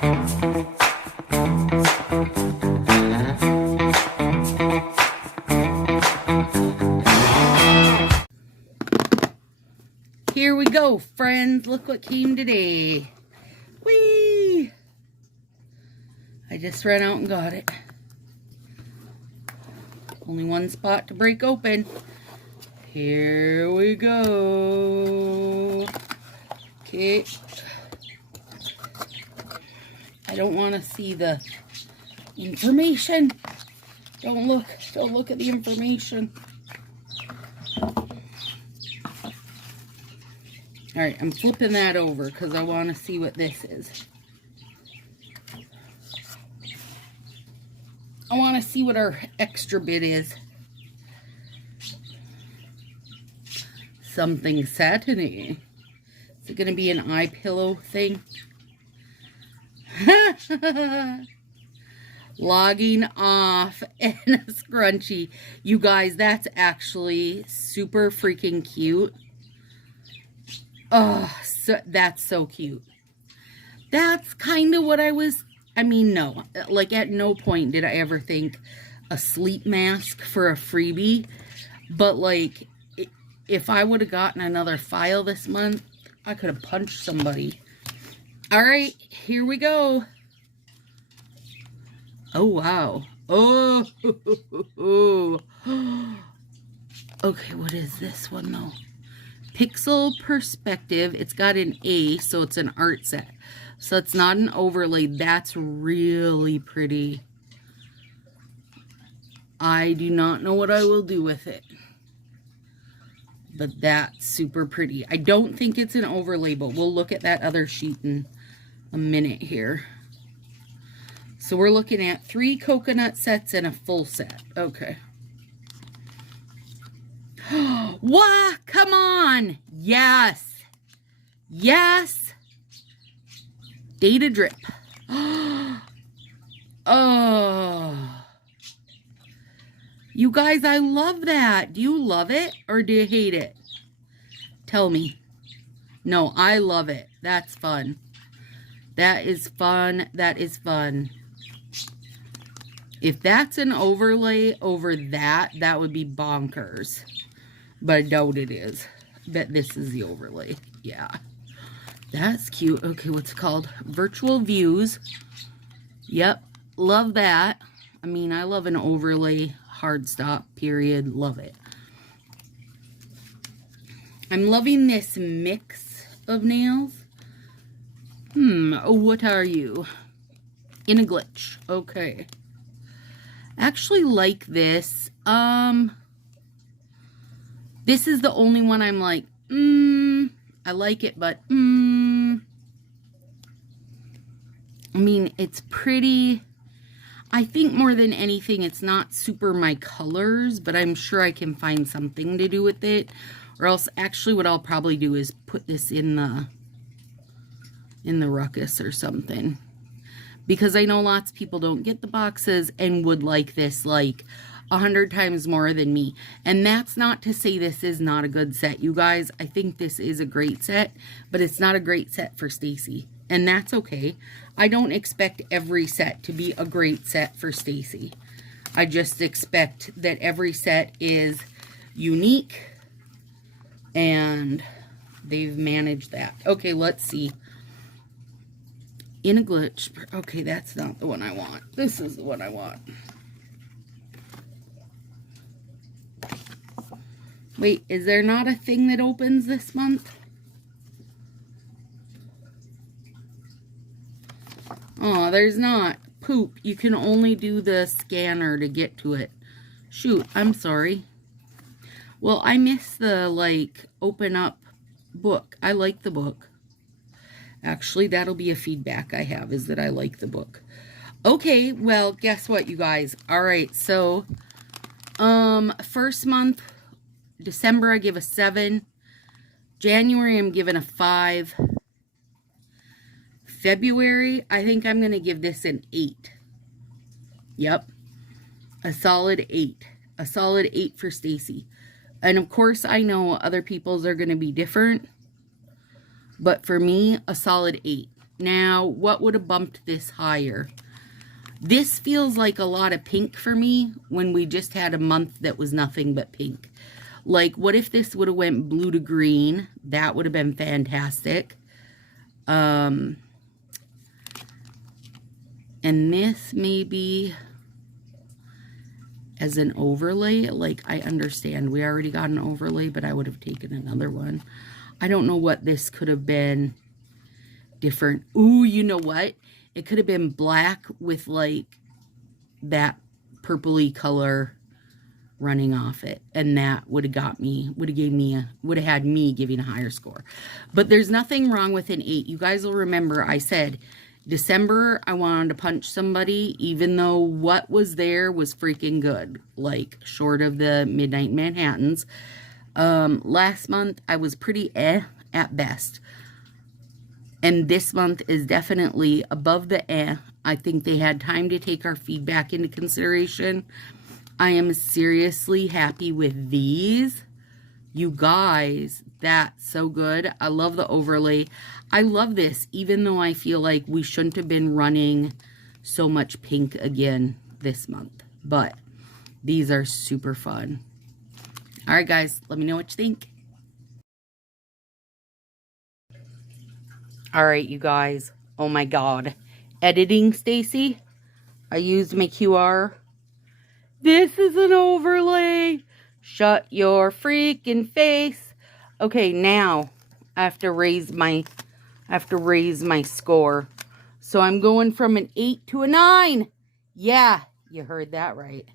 Here we go, friends. Look what came today. Whee! I just ran out and got it. Only one spot to break open. Here we go. Okay. I don't want to see the information. Don't look at the information. All right, I'm flipping that over because I want to see what this is. I want to see what our extra bit is. Something satiny. Is it going to be an eye pillow thing? Logging off and a scrunchie. You guys, that's actually super freaking cute. Oh, that's so cute. That's kind of what I mean, no. Like, at no point did I ever think a sleep mask for a freebie. But, like, if I would have gotten another file this month, I could have punched somebody. All right, here we go. Oh, wow. Oh. Okay, what is this one, though? Pixel Perspective. It's got an A, so it's an art set. So it's not an overlay. That's really pretty. I do not know what I will do with it. But that's super pretty. I don't think it's an overlay, but we'll look at that other sheet in a minute here. So we're looking at 3 coconut sets and a full set. Okay. Wah! Come on! Yes! Yes! Data drip. Oh. You guys, I love that. Do you love it or do you hate it? Tell me. No, I love it. That's fun. That is fun. That is fun. If that's an overlay over that, that would be bonkers. But I doubt it is. Bet this is the overlay. Yeah. That's cute. Okay, what's it called? Virtual Views. Yep. Love that. I mean, I love an overlay. Hard stop. Period. Love it. I'm loving this mix of nails. What are you? In a glitch. Okay. Actually like this. This is the only one I'm like, I like it, but, I mean, it's pretty. I think more than anything, it's not super my colors, but I'm sure I can find something to do with it. Or else, actually, what I'll probably do is put this in the ruckus or something. Because I know lots of people don't get the boxes and would like this, like, 100 times more than me. And that's not to say this is not a good set, you guys. I think this is a great set, but it's not a great set for Stacy. And that's okay. I don't expect every set to be a great set for Stacy. I just expect that every set is unique and they've managed that. Okay, let's see. In a glitch. Okay, that's not the one I want. This is the one I want. Wait, is there not a thing that opens this month? Oh, there's not. Poop. You can only do the scanner to get to it. Shoot, I'm sorry. Well, I missed the, like, open up book. I like the book. Actually, that'll be a feedback I have, is that I like the book. Okay, well, guess what, you guys? All right, so, first month, December, I give a 7. January, I'm giving a 5. February, I think I'm going to give this an 8. Yep. A solid 8. A solid 8 for Stacy. And of course, I know other people's are going to be different. But for me, a solid 8. Now, what would have bumped this higher? This feels like a lot of pink for me when we just had a month that was nothing but pink. Like, what if this would have went blue to green? That would have been fantastic. And this maybe as an overlay. Like, I understand we already got an overlay, but I would have taken another one. I don't know what this could have been different. Ooh, you know what? It could have been black with like that purpley color running off it, and that would have got me, would have had me giving a higher score. But there's nothing wrong with an 8. You guys will remember I said December I wanted to punch somebody, even though what was there was freaking good, like short of the Midnight Manhattans. Last month I was pretty at best. And this month is definitely above the I think they had time to take our feedback into consideration. I am seriously happy with these. You guys, that's so good. I love the overlay. I love this, even though I feel like we shouldn't have been running so much pink again this month. But these are super fun. All right, guys, let me know what you think. All right, you guys. Oh my God. Editing, Stacy. I used my QR. This is an overlay. Shut your freaking face. Okay, now I have to raise my score. So I'm going from an 8 to a 9. Yeah, you heard that right.